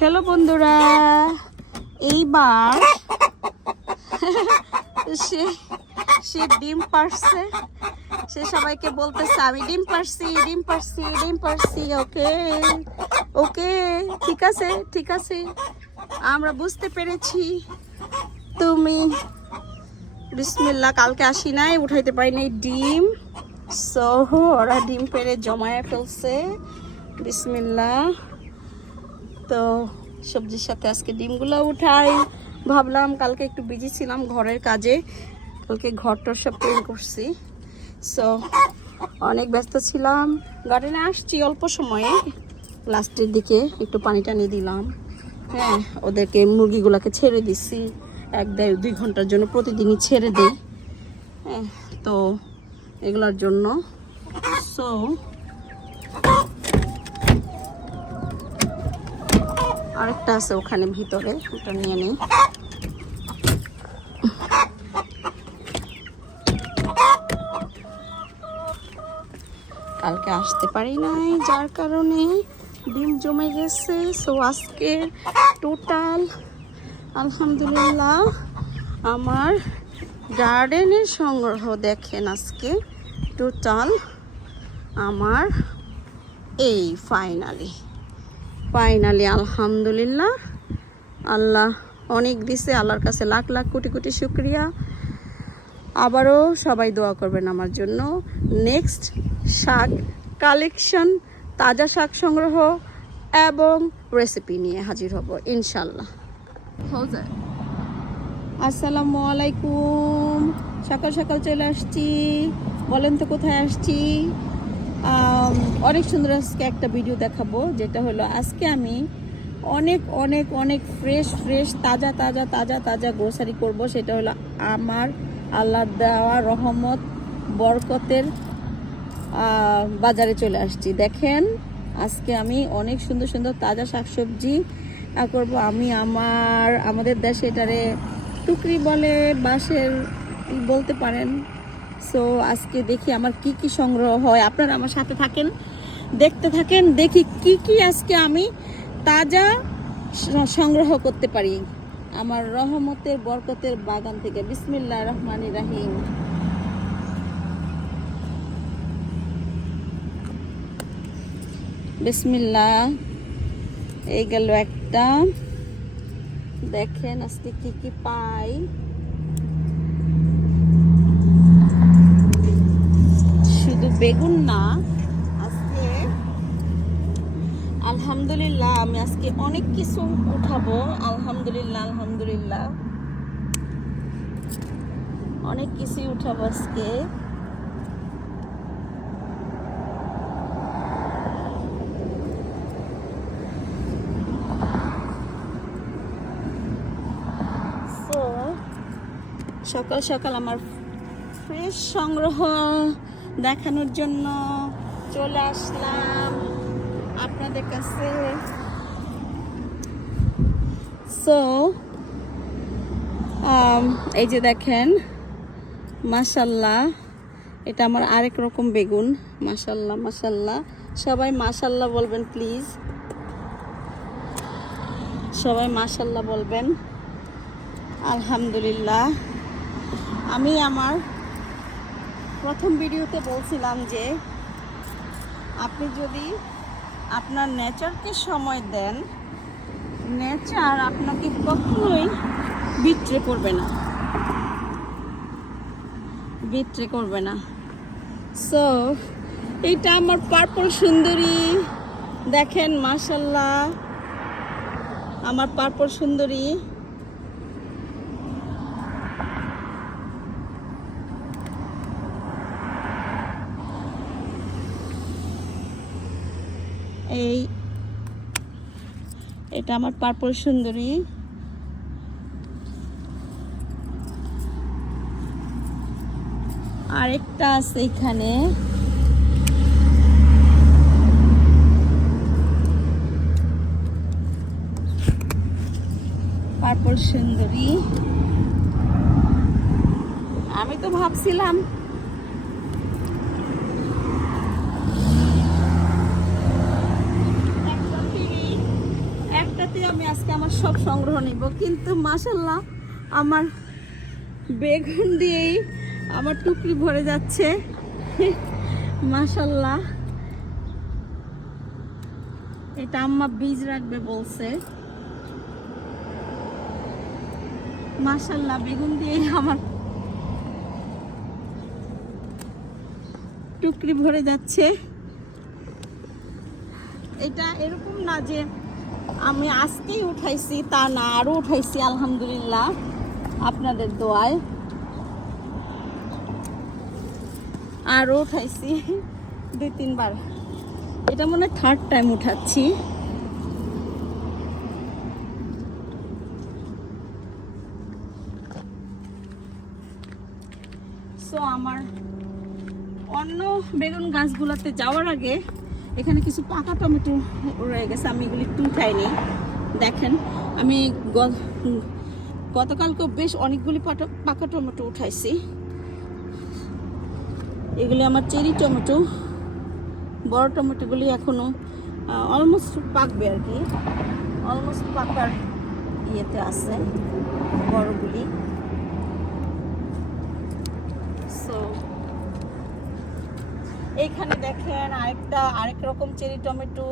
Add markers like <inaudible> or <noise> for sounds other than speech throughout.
Hello বন্ধুরা, এইবার সে সে ডিম পারছে, সে সবাইকে বলতেছে, আমি ডিম পারছি ডিম পারছি ডিম পারছি, ওকে ওকে, ঠিক আছে ঠিক আছে। আমরা বুঝতে পেরেছি, তুমি বিসমিল্লা কালকে আসি নাই, উঠাইতে পারি নাই ডিম। সো ওরা ডিম পেরে জমায়ে ফেলছে। বিসমিল্লা তো সবজির সাথে আজকে ডিমগুলো উঠাই। ভাবলাম কালকে একটু বিজি ছিলাম ঘরের কাজে। কালকে ঘরটর সব ক্লিন করছি। সো অনেক ব্যস্ত ছিলাম। গার্ডেনে আসছি অল্প সময়ে। লাস্টের দিকে একটু পানি টানি দিলাম। হ্যাঁ ওদেরকে মুরগিগুলোকে ছেড়ে দিছি। এক দেড়, দুই ঘণ্টার জন্য প্রতিদিনই ছেড়ে দিই। হ্যাঁ তো এগুলোর জন্য। সো আরেকটা আছে ওখানে ভিতরে, ওটা নিয়ে নিই। কালকে আসতে পারি নাই, যার কারণে ডিম জমে গেছে। সো আজকে টোটাল আলহামদুলিল্লাহ, আমার গার্ডেনের সংগ্রহ দেখেন আজকে। টোটাল আমার এই ফাইনালি ফাইনালি আলহামদুলিল্লাহ আল্লাহ অনেক দিছে আল্লাহর কাছে লাখ লাখ কোটি কোটি শুক্রিয়া। আবারও সবাই দোয়া করবেন আমার জন্য। নেক্সট শাক কালেকশন তাজা শাক সংগ্রহ এবং রেসিপি নিয়ে হাজির হব ইনশাল্লাহ আসসালামু আলাইকুম। সকাল সকাল চলে আসছি। বলেন তো কোথায় আসছি? অনেক সুন্দর আজকে একটা ভিডিও দেখাবো, যেটা হলো আজকে আমি অনেক অনেক অনেক ফ্রেশ ফ্রেশ তাজা তাজা তাজা তাজা গ্রোসারি করব। সেটা হলো আমার আল্লাহর দেওয়া রহমত, বরকতের বাজারে চলে আসছি। দেখেন, আজকে আমি অনেক সুন্দর সুন্দর তাজা শাকসবজি করব। আমি আমার, আমাদের দেশে এটারে টুকরি বলে, বাঁশের বলতে পারেন সো আজকে দেখি আমার কি কি সংগ্রহ হয়। আপনারা আমার সাথে থাকেন, দেখতে থাকেন, দেখি কি কি আজকে আমি তাজা সংগ্রহ করতে পারি। আমার রহমতের বরকতের বাগান থেকে। বিসমিল্লা রহমান রাহিম। বিসমিল্লাহ। এই গেল একটা। দেখেন আজকে কি কি পাই। বেগুন না, আজকে আলহামদুলিল্লাহ আমি আজকে অনেক কিছু উঠাবো, আলহামদুলিল্লাহ আলহামদুলিল্লাহ। অনেক কিছুই উঠাবো আজকে। সকাল সকাল আমার ফ্রেশ সংগ্রহ দেখানোর জন্য চলে আসলাম আপনাদের কাছে। সো এই যে দেখেন মাসাল্লাহ এটা আমার আরেক রকম বেগুন। মাসাল্লাহ মাসাল্লাহ সবাই মাসাল্লাহ বলবেন প্লিজ সবাই মাসাল্লাহ বলবেন। আলহামদুলিল্লাহ। আমি আমার প্রথম ভিডিওতে বলছিলাম যে আপনি যদি আপনার নেচারকে সময় দেন, নেচার আপনাকে কখনোই বিট্রে করবে না। বিট্রে করবে না। সো এইটা আমার পার্পল সুন্দরী। দেখেন মাশাল্লাহ আমার পার্পল সুন্দরী। এই এটা আমার পার্পল সুন্দরী। আরেকটা আছে এখানে। পার্পল সুন্দরী। আমি তো ভাবছিলাম একটা এটাতে আমি আজকে আমার সব সংগ্রহ নিব। কিন্তু মাসাল্লাহ আমার বেগুন দিয়েই আমার টুকরি ভরে যাচ্ছে। মাসাল্লাহ এটা আম্মা বীজ রাখবে বলছে। মাসাল্লাহ বেগুন দিয়ে আমার টুকরি ভরে যাচ্ছে। এটা এরকম না যে আমি আজকেই উঠাইছি, তা না আরও উঠাইছি, আলহামদুলিল্লাহ। আপনাদের দোয়ায়। আরও উঠাইছি, দুই, তিনবার। এটা মনে থার্ড টাইম উঠাচ্ছি। সো আমার অন্য বেগুন গাছগুলোতে যাওয়ার আগে এখানে কিছু পাকা টমেটো রয়ে গেছে, আমি এগুলি একটু উঠাইনি দেখেন, আমি গতকালকে বেশ অনেকগুলি পাকা টমেটো উঠাইছি। এগুলি আমার চেরি টমেটো, বড় টমেটোগুলি এখনও অলমোস্ট পাকবে আর কি। অলমোস্ট পাকার ইয়েতে আছে, বড়গুলি সো এইখানে দেখেন আরেকটা, আরেক রকম চেরি টমেটো।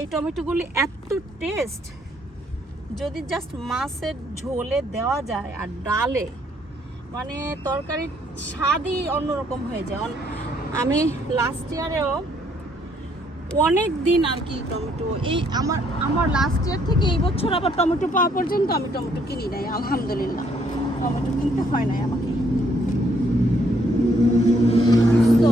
এই টমেটোগুলি এত টেস্ট যদি জাস্ট মাছের ঝোলে দেওয়া যায় আর ডালে মানে তরকারির স্বাদই অন্যরকম হয়ে যায়। আমি লাস্ট ইয়ারেও অনেক দিন আর কি টমেটো, এই আমার আমার লাস্ট ইয়ার থেকে এই বছর আবার টমেটো পাওয়া পর্যন্ত আমি টমেটো কিনি নাই, আলহামদুলিল্লাহ। টমেটো কিনতে হয় নাই আমাকে। তো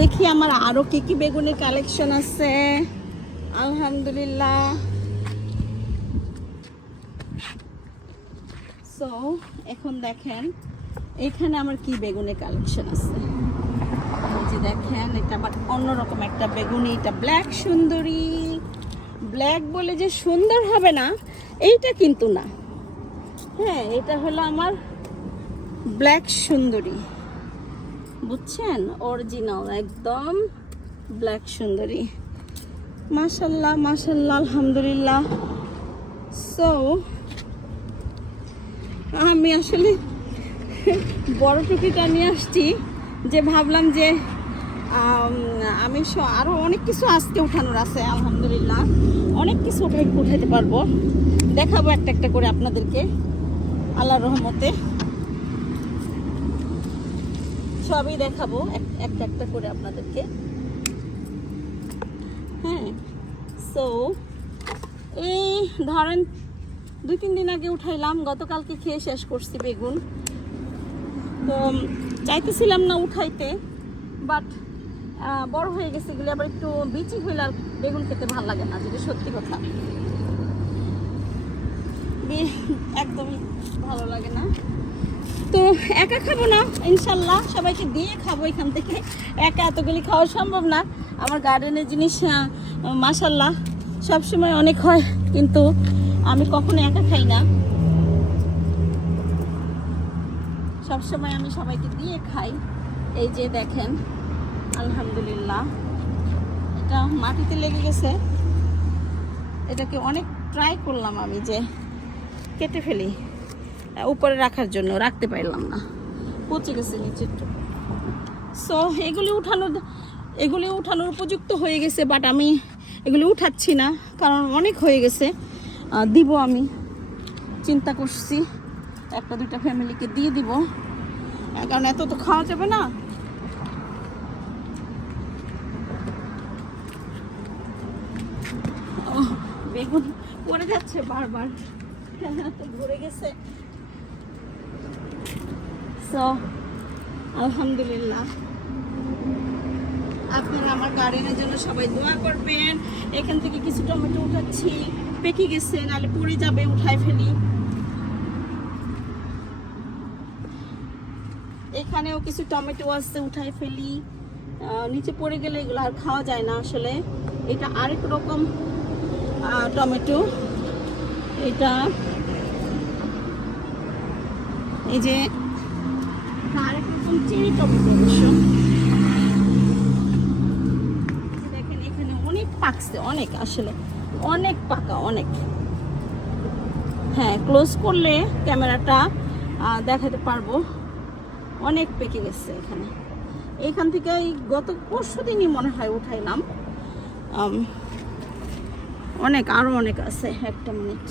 দেখি আমার আরও কি কি বেগুনের কালেকশন আছে। আলহামদুলিল্লাহ। সো এখন দেখেন, এখানে আমার কি বেগুনের কালেকশন আছে? যে দেখেন, এটা আবার অন্যরকম একটা বেগুনি, এটা ব্ল্যাক সুন্দরী। ব্ল্যাক বলে যে সুন্দর হবে না, এইটা কিন্তু না। হ্যাঁ এটা হলো আমার ব্ল্যাক সুন্দরী। বুঝছেন? অরিজিনাল একদম ব্ল্যাক সুন্দরী। মাশাল্লাহ মাশাল্লাহ, আলহামদুলিল্লাহ। সো আমি আসলে বড় টুকিটা নিয়ে আসছি, যে ভাবলাম যে আম, আমি স- আরও অনেক কিছু আজকে উঠানোর আছে আলহামদুলিল্লাহ। অনেক কিছু উঠাই উঠাইতে পারব। দেখাবো একটা একটা করে আপনাদেরকে আল্লাহ রহমতে। সবই দেখাবো এক- একটা একটা করে আপনাদেরকে। হ্যাঁ সো এই ধরেন দুই তিন দিন আগে উঠাইলাম গতকালকে খেয়ে শেষ করছি বেগুন। তো চাইতেছিলাম না উঠাইতে বাট বড় হয়ে গেছে এগুলি আবার একটু বিচি হইলে আর বেগুন খেতে ভালো লাগে না যেটা সত্যি কথা। একদমই ভালো লাগে না। তো একা খাব না ইনশাল্লাহ। সবাইকে দিয়ে খাব এখান থেকে। একা এতগুলি খাওয়া সম্ভব না। আমার গার্ডেনের জিনিস আহ, মাশাল্লাহ সবসময় অনেক হয় কিন্তু আমি কখনো একা খাই না। সবসময় আমি সবাইকে দিয়ে খাই। এই যে দেখেন আলহামদুলিল্লাহ। এটা মাটিতে লেগে গেছে। এটাকে অনেক ট্রাই করলাম আমি যে কেটে ফেলি। উপরে রাখার জন্য, রাখতে পারলাম না। পচে গেছে নিচের সো এগুলি উঠানোর এগুলি উঠানোর উপযুক্ত হয়ে গেছে বাট আমি এগুলি উঠাচ্ছি না, কারণ অনেক হয়ে গেছে। দিব আমি। চিন্তা করছি, একটা দুইটা ফ্যামিলিকে দিয়ে দিব। কারণ এত তো খাওয়া যাবে না ও, বেগুন পড়ে যাচ্ছে বারবার। ভরে গেছে। সো আলহামদুলিল্লাহ। আপনারা আমার গার্ডেনের জন্য সবাই দোয়া করবেন। এখান থেকে কিছু টমেটো উঠাচ্ছি। পেকে গেছে, নাহলে পড়ে যাবে, উঠায় ফেলি। এখানেও কিছু টমেটো আছে, উঠায় ফেলি। নিচে পড়ে গেলে এগুলো আর খাওয়া যায় না আসলে। এটা আরেক রকম টমেটো, এটা। এই যে আরেক রকম চেরি টমেটো অবশ্য। দেখেন, এখানে অনেক পাকছে, অনেক আসলে। অনেক পাকা, অনেক। হ্যাঁ ক্লোজ করলে ক্যামেরাটা দেখাতে পারব। অনেক পেকে গেছে এখানে। এইখান থেকে গত পরশু দিনই মনে হয় উঠাইলাম। অনেক, আরও অনেক আছে, একটা মিনিট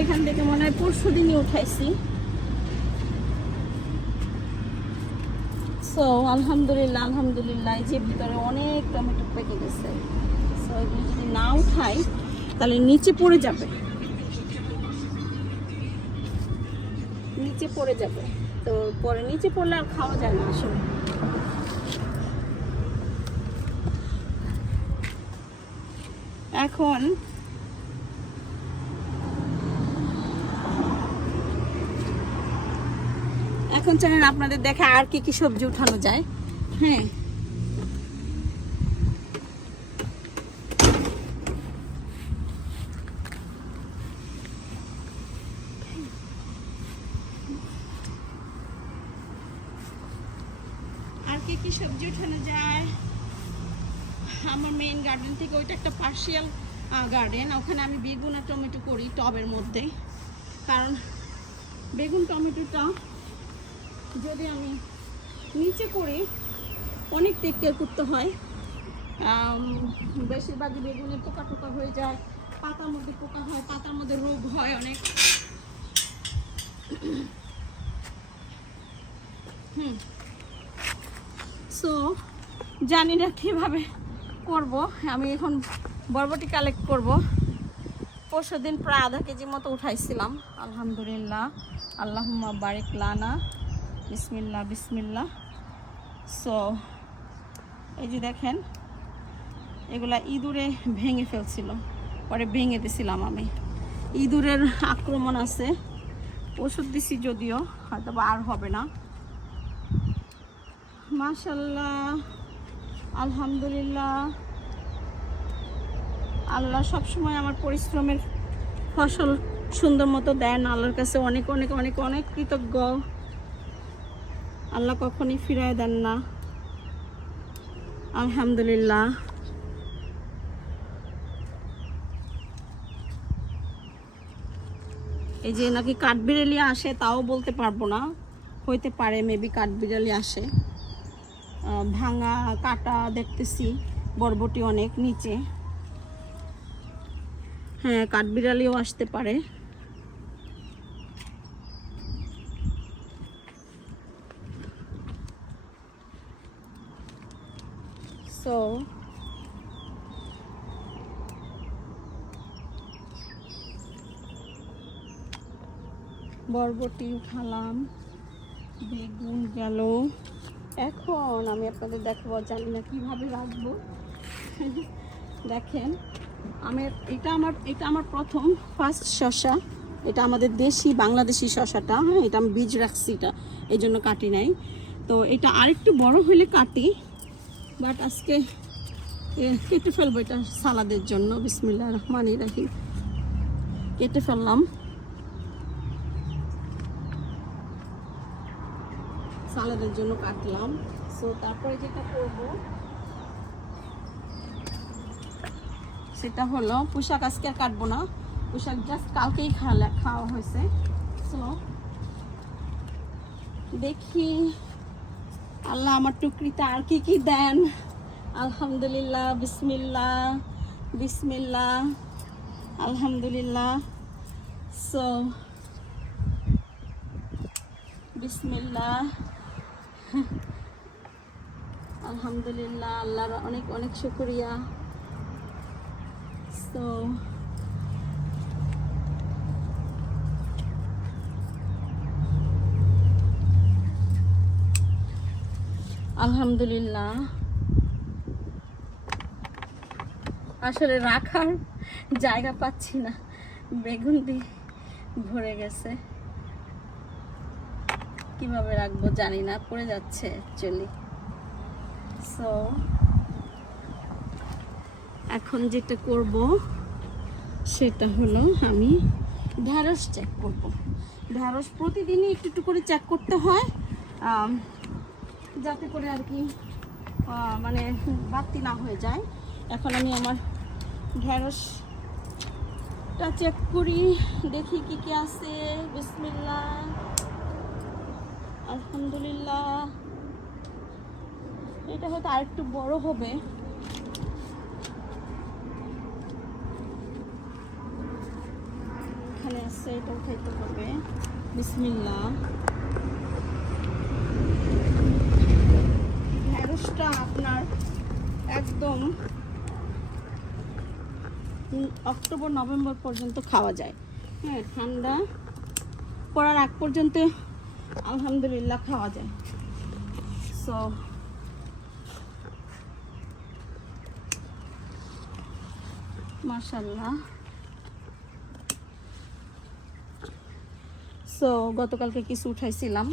এখান থেকে মনে হয় পরশু দিনই উঠাইছি। সো আলহামদুলিল্লাহ আলহামদুলিল্লাহ যে ভিতরে অনেক টমেটো পেকে গেছে। সো এগুলো যদি না উঠাই, তাহলে নিচে পড়ে যাবে। নিচে পড়ে যাবে। তো পরে নিচে পড়লে আর খাওয়া যায় না আসলে। এখন এখন চলেন আপনাদের দেখে আর কি কি সবজি উঠানো যায়। হ্যাঁ। আর কি কি সবজি উঠানো যায়? গার্ডেন থেকে ওইটা একটা পার্শিয়াল গার্ডেন ওখানে আমি বেগুন আর টমেটো করি টবের মধ্যে। কারণ বেগুন, টমেটোটা যদি আমি নিচে করি, অনেক টেক কেয়ার করতে হয় বেশিরভাগই বেগুনে পোকা টোকা হয়ে যায়, পাতার মধ্যে পোকা হয়, পাতার মধ্যে রোগ হয় অনেক। হুম। সো জানি না কীভাবে করব। আমি এখন বরবটি কালেক্ট করব। পরশু দিন প্রায় আধা কেজি মতো উঠাইছিলাম। আলহামদুলিল্লাহ। আল্লাহুম্মা বারিক লানা। বিসমিল্লা বিসমিল্লা সো এই যে দেখেন, এগুলা ইঁদুরে ভেঙে ফেলছিল। পরে ভেঙে দিছিলাম আমি। ইঁদুরের আক্রমণ আছে। ওষুধ দিছি যদিও হয়তো আর হবে না। মাশাল্লাহ আলহামদুলিল্লাহ। আল্লাহ সবসময় আমার পরিশ্রমের ফসল সুন্দর মতো দেন। আল্লাহর কাছে অনেক অনেক অনেক অনেক কৃতজ্ঞ। আল্লাহ কখনই ফিরায় দেন না। আলহামদুলিল্লাহ। এই যে নাকি কাঠবিড়ালি আসে, তাও বলতে পারব না। হইতে পারে মেবি কাঠবিড়ালি আসে। ভাঙা কাটা দেখতেছি, বরবটি অনেক নিচে। হ্যাঁ কাঠবিড়ালিও আসতে পারে। সো বরবটি উঠালাম, বেগুন গেল। এখন আমি আপনাদের দেখাবো জানি না কীভাবে রাখব। দেখেন আমি এটা আমার এটা আমার প্রথম ফার্স্ট শশা এটা আমাদের দেশি, বাংলাদেশি শশাটা হ্যাঁ এটা আমি বীজ রাখছি এটা, এই জন্য কাটি নাই। তো এটা আরেকটু বড় হলে কাটি বাট আজকে কেটে ফেলব এটা সালাদের জন্য। বিসমিল্লা রহমান রাহিম। কেটে ফেললাম। সালাদের জন্য কাটলাম। সো তারপরে যেটা করব, সেটা হলো পোশাক আজকে আর কাটবো না। পোশাক জাস্ট কালকেই খাওয়া খাওয়া হয়েছে। সো দেখি আল্লাহ আমার টুকরিতে আর কি কি দেন। আলহামদুলিল্লাহ, বিসমিল্লাহ বিসমিল্লাহ, আলহামদুলিল্লাহ। সো বিসমিল্লাহ। <laughs> আলহামদুলিল্লাহ, আল্লাহর অনেক অনেক শুক্রিয়া। সো আলহামদুলিল্লাহ। আসলে রাখার জায়গা পাচ্ছি না। বেগুন দিয়ে ভরে গেছে। কীভাবে রাখব জানি না, পড়ে যাচ্ছে অ্যাকচুয়ালি সো এখন যেটা করব, সেটা হলো আমি ঢ্যাঁড়স চেক করব। ঢ্যাঁড়স প্রতিদিনই একটু একটু করে চেক করতে হয় যাতে করে আর কি মানে বাড়তি না হয়ে যায়। এখন আমি আমার ঢ্যাঁড়সটা চেক করি, দেখি কি কি আছে বিসমিল্লা আলহামদুলিল্লাহ। এটা হয়তো আরেকটু বড় হবে। এখানে আছে, এটা উঠাইতে হবে। বিসমিল্লা ঢেঁড়সটা আপনার একদম অক্টোবর, নভেম্বর পর্যন্ত খাওয়া যায়। হ্যাঁ ঠান্ডা পড়ার আগ পর্যন্ত আলহামদুলিল্লাহ খাওয়া যায়। সো মার্শাল্লাহ সো গতকালকে কিছু উঠাইছিলাম।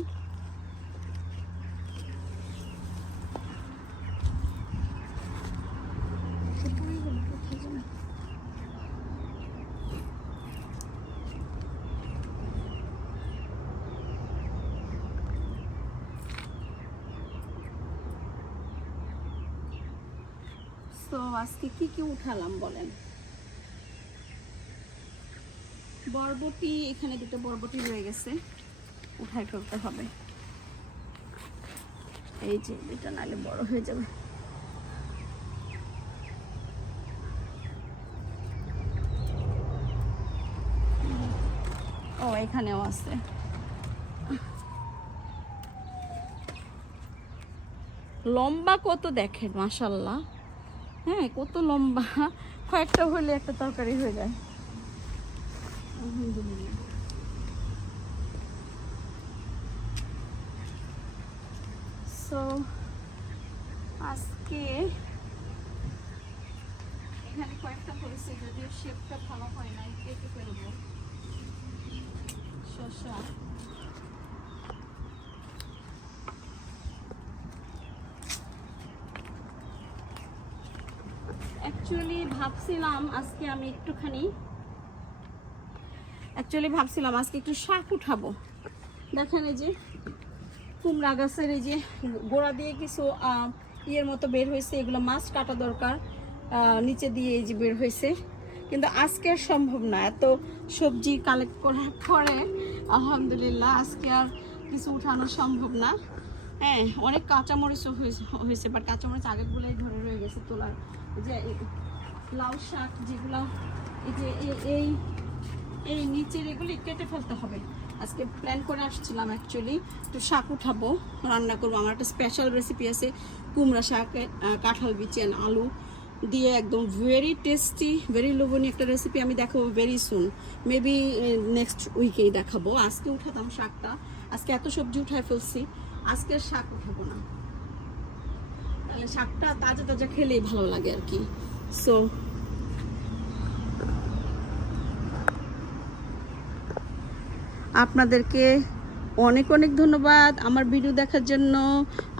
তো আজকে কি কি উঠালাম বলেন? বরবটি, এখানে দুটো বরবটি রয়ে গেছে। উঠাই ফেলতে হবে। এই যে, এটা নালে বড় হয়ে যাবে। ও, এখানেও আছে। লম্বা কত দেখেন মাসাল্লাহ হ্যাঁ কত লম্বা। কয়েকটা হলে একটা তরকারি হয়ে যায়। সো আজকে এখানে কয়েকটা করেছি, যদিও শেপটা ভালো হয় না কেটে ফেলব। শসা। অ্যাকচুয়ালি ভাবছিলাম আজকে আমি একটুখানি অ্যাকচুয়ালি ভাবছিলাম আজকে একটু শাক উঠাবো। দেখেন এই যে কুমড়া গাছের এই যে গোড়া দিয়ে কিছু ইয়ের মতো বের হয়েছে, এগুলো মাছ কাটা দরকার নিচে দিয়ে এই যে বের হয়েছে। কিন্তু আজকে আর সম্ভব না, এত সবজি কালেক্ট করার পরে আলহামদুলিল্লাহ আজকে আর কিছু উঠানো সম্ভব না। হ্যাঁ অনেক কাঁচামরিচও হয়েছে হয়েছে বাট কাঁচামরিচ আগেরগুলোই ধরে রয়ে গেছে তোলার। যে লাউ শাক যেগুলো, এই যে এই- এই নিচের এগুলি কেটে ফেলতে হবে। আজকে প্ল্যান করে আসছিলাম অ্যাকচুয়ালি একটু শাক উঠাবো, রান্না করব। আমার একটা স্পেশাল রেসিপি আছে, কুমড়া শাক কাঁঠাল বিচি and আলু দিয়ে একদম ভেরি টেস্টি ভেরি লোভনীয় একটা রেসিপি আমি দেখাবো ভেরি সুন মেবি নেক্সট উইকেই দেখাবো। আজকে উঠাতাম শাকটা, আজকে এত সবজি উঠায় ফেলছি, আজকে শাক উঠাবো না। তাহলে শাকটা তাজা তাজা খেলেই ভালো লাগে আর কি। সো আপনাদেরকে অনেক অনেক ধন্যবাদ আমার ভিডিও দেখার জন্য।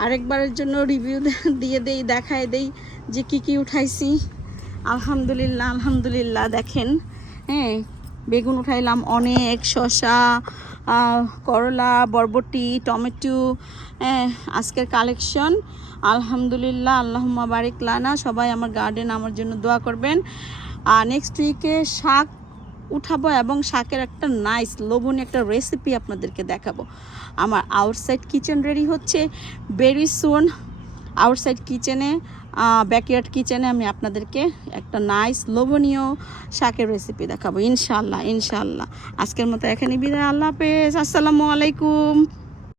আরেকবারের জন্য রিভিউ দিয়ে দেই, দেখায় দেই যে কি কি উঠাইছি। আলহামদুলিল্লাহ আলহামদুলিল্লাহ, দেখেন হ্যাঁ বেগুন উঠাইলাম অনেক, শসা করলা, বরবটি, টমেটো হ্যাঁ আজকের কালেকশন আলহামদুলিল্লাহ, আল্লাহুম্মা বারিক লানা, সবাই আমার গার্ডেন আমার জন্য দোয়া করবেন। আর নেক্সট উইকে শাক উঠাবো এবং শাকের একটা নাইস লোভনীয় একটা রেসিপি আপনাদেরকে দেখাবো। আমার আউটসাইড কিচেন রেডি হচ্ছে ভেরি সুন আউটসাইড কিচেনে ব্যাকয়ার্ড কিচেনে আমি আপনাদেরকে একটা নাইস লোভনীয় শাকের রেসিপি দেখাবো। ইনশাল্লাহ ইনশাল্লাহ আজকের মতো এখানে বিদায়, আল্লাহ হাফেজ। আসসালামু আলাইকুম।